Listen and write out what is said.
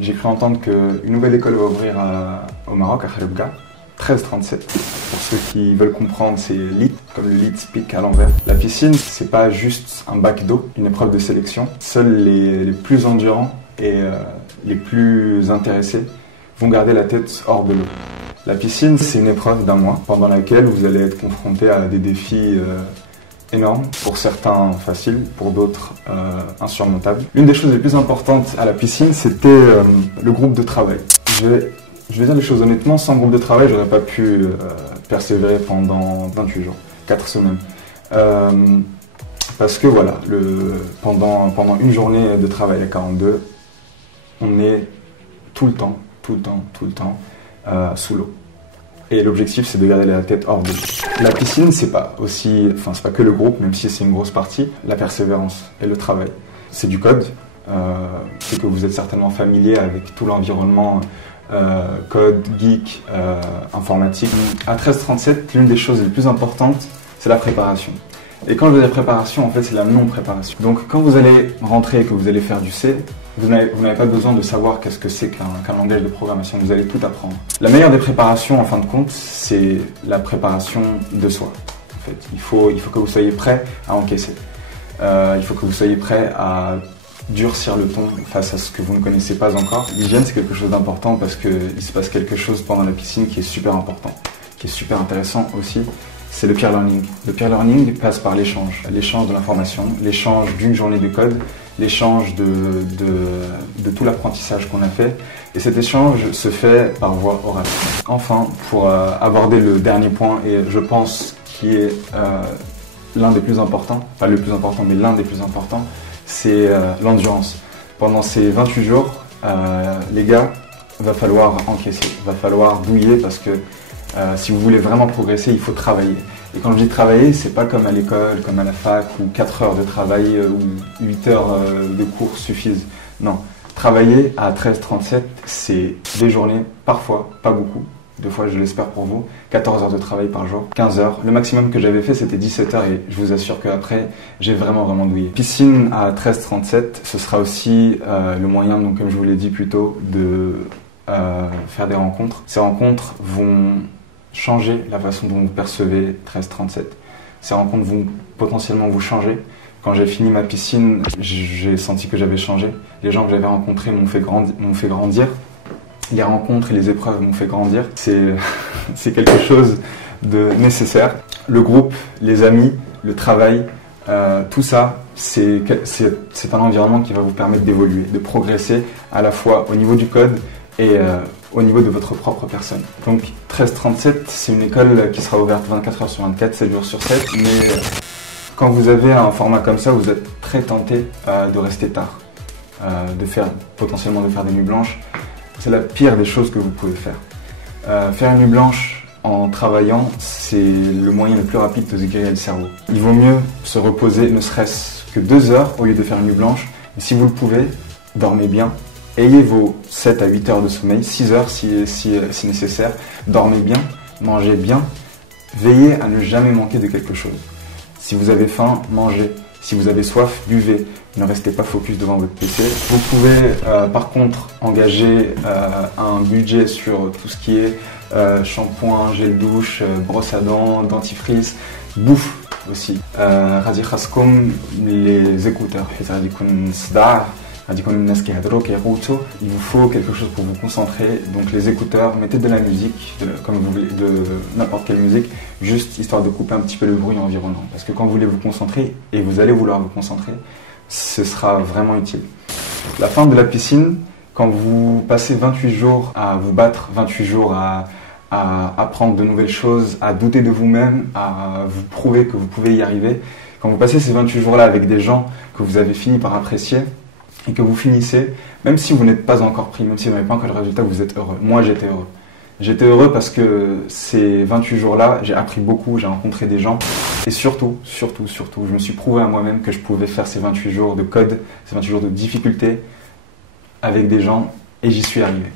J'ai cru entendre qu'une nouvelle école va ouvrir au Maroc, à Kharibga, 1337. Pour ceux qui veulent comprendre, c'est LEED, comme le lead speak à l'envers. La piscine, c'est pas juste un bac d'eau, une épreuve de sélection. Seuls les plus endurants et les plus intéressés vont garder la tête hors de l'eau. La piscine, c'est une épreuve d'un mois pendant laquelle vous allez être confronté à des défis énormes, pour certains faciles, pour d'autres insurmontables. L'une des choses les plus importantes à la piscine, c'était le groupe de travail. Je vais dire les choses honnêtement, sans groupe de travail, j'aurais pas pu persévérer pendant 28 jours, 4 semaines. Parce que voilà, pendant une journée de travail à 42, on est tout le temps sous l'eau. Et l'objectif, c'est de garder la tête hors de l'eau. La piscine, c'est pas que le groupe, même si c'est une grosse partie, la persévérance et le travail. C'est du code, c'est que vous êtes certainement familier avec tout l'environnement code, geek, informatique. À 1337, l'une des choses les plus importantes, c'est la préparation. Et quand je veux dire préparation, en fait, c'est la non-préparation. Donc, quand vous allez rentrer et que vous allez faire du C, vous n'avez pas besoin de savoir qu'est-ce que c'est qu'un langage de programmation. Vous allez tout apprendre. La meilleure des préparations, en fin de compte, c'est la préparation de soi. En fait, il faut que vous soyez prêt à encaisser. Il faut que vous soyez prêt à durcir le ton face à ce que vous ne connaissez pas encore. L'hygiène, c'est quelque chose d'important parce qu'il se passe quelque chose pendant la piscine qui est super important, qui est super intéressant aussi. C'est le peer learning. Le peer learning passe par l'échange de l'information, l'échange d'une journée de code, l'échange de tout l'apprentissage qu'on a fait. Et cet échange se fait par voie orale. Enfin, pour aborder le dernier point, et je pense qui est l'un des plus importants, pas le plus important, mais l'un des plus importants, c'est l'endurance. Pendant ces 28 jours, les gars, va falloir encaisser, va falloir douiller parce que si vous voulez vraiment progresser, il faut travailler. Et quand je dis travailler, c'est pas comme à l'école, comme à la fac, où 4 heures de travail ou 8 heures de cours suffisent. Non, travailler à 13h37, c'est des journées, parfois, pas beaucoup. 2 fois, je l'espère pour vous, 14 heures de travail par jour, 15 heures. Le maximum que j'avais fait, c'était 17 heures et je vous assure qu'après, j'ai vraiment douillé. Piscine à 13h37, ce sera aussi le moyen, donc comme je vous l'ai dit plus tôt, de faire des rencontres. Ces rencontres vont changer la façon dont vous percevez 1337. Ces rencontres vont potentiellement vous changer. Quand j'ai fini ma piscine, j'ai senti que j'avais changé. Les gens que j'avais rencontrés m'ont fait grandir. Les rencontres et les épreuves m'ont fait grandir. C'est quelque chose de nécessaire. Le groupe, les amis, le travail, tout ça, c'est un environnement qui va vous permettre d'évoluer, de progresser à la fois au niveau du code et au niveau de votre propre personne. Donc 1337, c'est une école qui sera ouverte 24 heures sur 24, 7 jours sur 7, mais quand vous avez un format comme ça, vous êtes très tenté de rester tard, potentiellement de faire des nuits blanches. C'est la pire des choses que vous pouvez faire. Faire une nuit blanche en travaillant, c'est le moyen le plus rapide de se guérir le cerveau. Il vaut mieux se reposer ne serait-ce que 2 heures au lieu de faire une nuit blanche. Et si vous le pouvez, dormez bien. Ayez vos 7 à 8 heures de sommeil, 6 heures si nécessaire. Dormez bien, mangez bien. Veillez à ne jamais manquer de quelque chose. Si vous avez faim, mangez. Si vous avez soif, buvez. Ne restez pas focus devant votre PC. Vous pouvez par contre engager un budget sur tout ce qui est shampoing, gel douche, brosse à dents, dentifrice, bouffe aussi. Radi khaskom les écouteurs. Il vous faut quelque chose pour vous concentrer, donc les écouteurs, mettez de la musique, comme vous voulez, de n'importe quelle musique, juste histoire de couper un petit peu le bruit environnant. Parce que quand vous voulez vous concentrer, et vous allez vouloir vous concentrer, ce sera vraiment utile. La fin de la piscine, quand vous passez 28 jours à vous battre, 28 jours à apprendre de nouvelles choses, à douter de vous-même, à vous prouver que vous pouvez y arriver, quand vous passez ces 28 jours-là avec des gens que vous avez fini par apprécier, et que vous finissez, même si vous n'êtes pas encore pris, même si vous n'avez pas encore le résultat, vous êtes heureux. Moi, j'étais heureux. J'étais heureux parce que ces 28 jours-là, j'ai appris beaucoup, j'ai rencontré des gens. Et surtout, je me suis prouvé à moi-même que je pouvais faire ces 28 jours de code, ces 28 jours de difficulté avec des gens, et j'y suis arrivé.